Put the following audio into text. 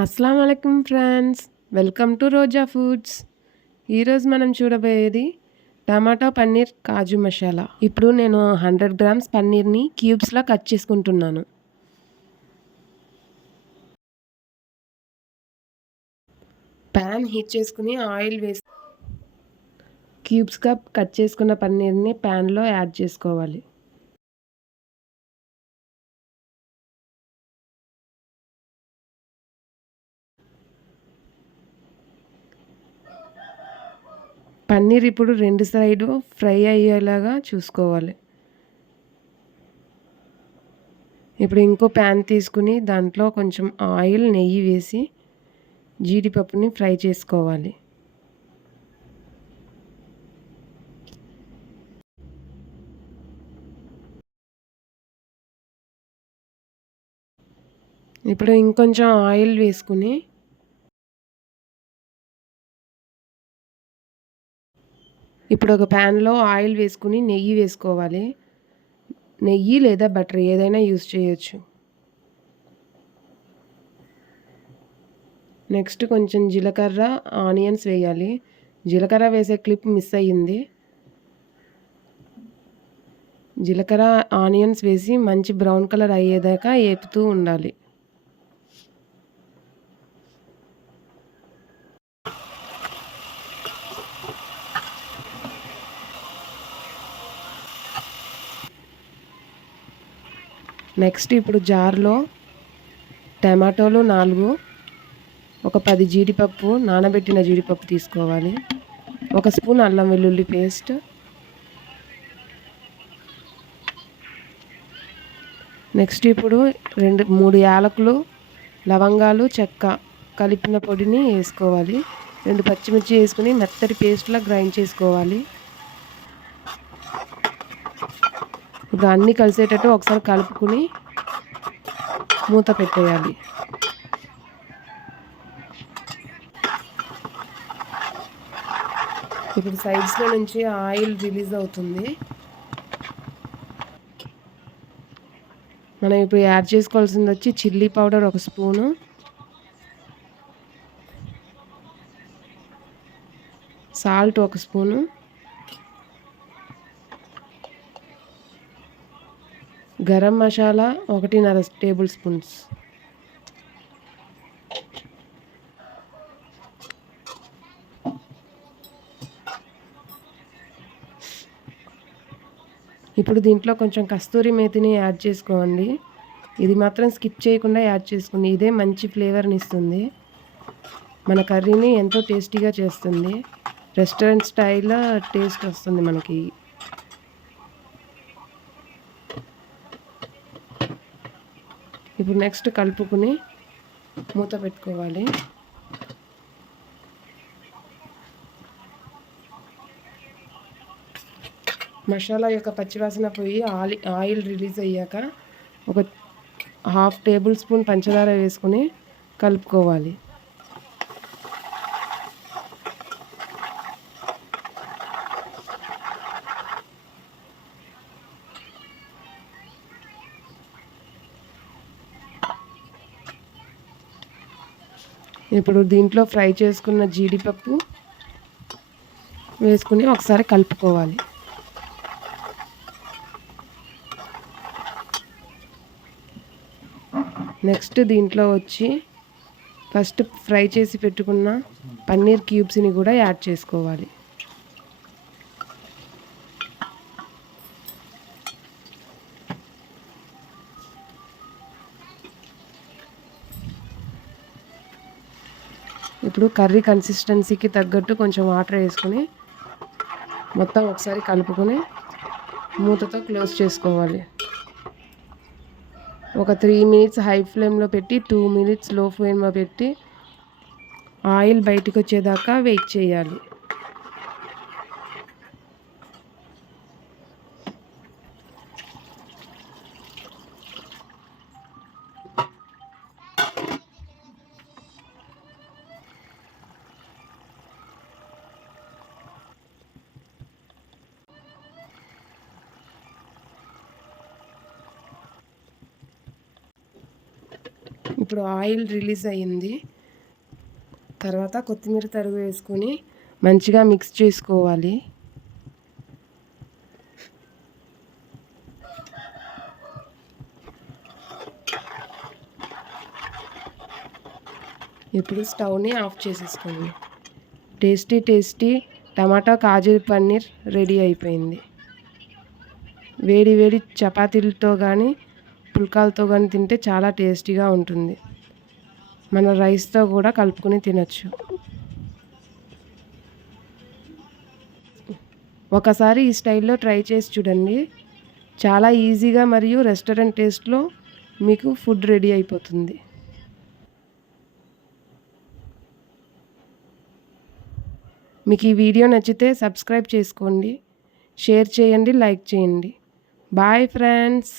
అస్సలం వాలేకుమ్ friends, welcome to Roja foods. ఈరోజు మనం చూడబోయేది టమాటో పన్నీర్ కాజు మసాలా. ఇప్పుడు నేను 100 గ్రామ్స్ పన్నీర్ని క్యూబ్స్లా కట్ చేసుకుంటున్నాను. ప్యాన్ హీట్ చేసుకుని ఆయిల్ వేసి క్యూబ్స్గా కట్ చేసుకున్న పన్నీర్ని ప్యాన్లో యాడ్ చేసుకోవాలి. పన్నీర్ ఇప్పుడు రెండు సైడు ఫ్రై అయ్యేలాగా చూసుకోవాలి. ఇప్పుడు ఇంకో ప్యాన్ తీసుకుని దాంట్లో కొంచెం ఆయిల్, నెయ్యి వేసి జీడిపప్పుని ఫ్రై చేసుకోవాలి. ఇప్పుడు ఇంకొంచెం ఆయిల్ వేసుకుని ఇప్పుడు ఒక ప్యాన్లో ఆయిల్ వేసుకుని నెయ్యి వేసుకోవాలి. నెయ్యి లేదా బటర్ ఏదైనా యూస్ చేయొచ్చు. నెక్స్ట్ కొంచెం జీలకర్ర, ఆనియన్స్ వేయాలి. జీలకర్ర వేసే క్లిప్ మిస్ అయ్యింది. జీలకర్ర, ఆనియన్స్ వేసి మంచి బ్రౌన్ కలర్ అయ్యేదాకా వేపుతూ ఉండాలి. నెక్స్ట్ ఇప్పుడు జార్లో టమాటోలు 4, ఒక 10 జీడిపప్పు, నానబెట్టిన జీడిపప్పు తీసుకోవాలి. 1 స్పూన్ అల్లం వెల్లుల్లి పేస్ట్, నెక్స్ట్ ఇప్పుడు 3 యాలకులు, లవంగాలు, చెక్క కలిపిన పొడిని వేసుకోవాలి. 2 పచ్చిమిర్చి వేసుకుని మెత్తటి పేస్ట్లా గ్రైండ్ చేసుకోవాలి. ఇప్పుడు అన్నీ కలిసేటట్టు ఒకసారి కలుపుకుని మూత పెట్టేయాలి. ఇప్పుడు సైడ్స్లో నుంచి ఆయిల్ రిలీజ్ అవుతుంది. మనం ఇప్పుడు యాడ్ చేసుకోవాల్సింది వచ్చి chilli powder 1 spoon, salt 1 spoon, garam masala 1.5 table spoons, ఇప్పుడు దీంట్లో కొంచెం కస్తూరి మేతిని యాడ్ చేసుకోండి. ఇది మాత్రం స్కిప్ చేయకుండా యాడ్ చేసుకోండి. ఇదే మంచి ఫ్లేవర్ని ఇస్తుంది. మన కర్రీని ఎంతో టేస్టీగా చేస్తుంది. రెస్టారెంట్ స్టైల్లో టేస్ట్ వస్తుంది మనకి. ఇప్పుడు నెక్స్ట్ కలుపుకుని మూత పెట్టుకోవాలి. మసాలా యొక్క పచ్చివాసన పోయి ఆయిల్ రిలీజ్ అయ్యాక ఒక 1/2 టేబుల్ స్పూన్ పంచదార వేసుకుని కలుపుకోవాలి. ఇప్పుడు దీంట్లో ఫ్రై చేసుకున్న జీడిపప్పు వేసుకుని ఒకసారి కలుపుకోవాలి. నెక్స్ట్ దీంట్లో వచ్చి ఫస్ట్ ఫ్రై చేసి పెట్టుకున్న పన్నీర్ క్యూబ్స్ని కూడా యాడ్ చేసుకోవాలి. ఇప్పుడు కర్రీ కన్సిస్టెన్సీకి తగ్గట్టు కొంచెం వాటర్ వేసుకుని మొత్తం ఒకసారి కలుపుకొని మూతతో క్లోజ్ చేసుకోవాలి. ఒక 3 మినిట్స్ హై ఫ్లేమ్లో పెట్టి 2 మినిట్స్ లో ఫ్లేమ్లో పెట్టి ఆయిల్ బయటకు వచ్చేదాకా వెయిట్ చేయాలి. ఇప్పుడు ఆయిల్ రిలీజ్ అయ్యింది. తర్వాత కొత్తిమీర తరుగు వేసుకొని మంచిగా మిక్స్ చేసుకోవాలి. ఇప్పుడు స్టవ్ని ఆఫ్ చేసేసుకోండి. టేస్టీ టమాటా కాజు పన్నీర్ రెడీ అయిపోయింది. వేడి వేడి చపాతీలతో కానీ పుల్కాలతో కానీ తింటే చాలా టేస్టీగా ఉంటుంది. మన రైస్తో కూడా కలుపుకొని తినచ్చు. ఒకసారి ఈ స్టైల్లో ట్రై చేసి చూడండి. చాలా ఈజీగా మరియు రెస్టారెంట్ టేస్ట్లో మీకు ఫుడ్ రెడీ అయిపోతుంది. మీకు ఈ వీడియో నచ్చితే సబ్స్క్రైబ్ చేసుకోండి, షేర్ చేయండి, లైక్ చేయండి. Bye friends.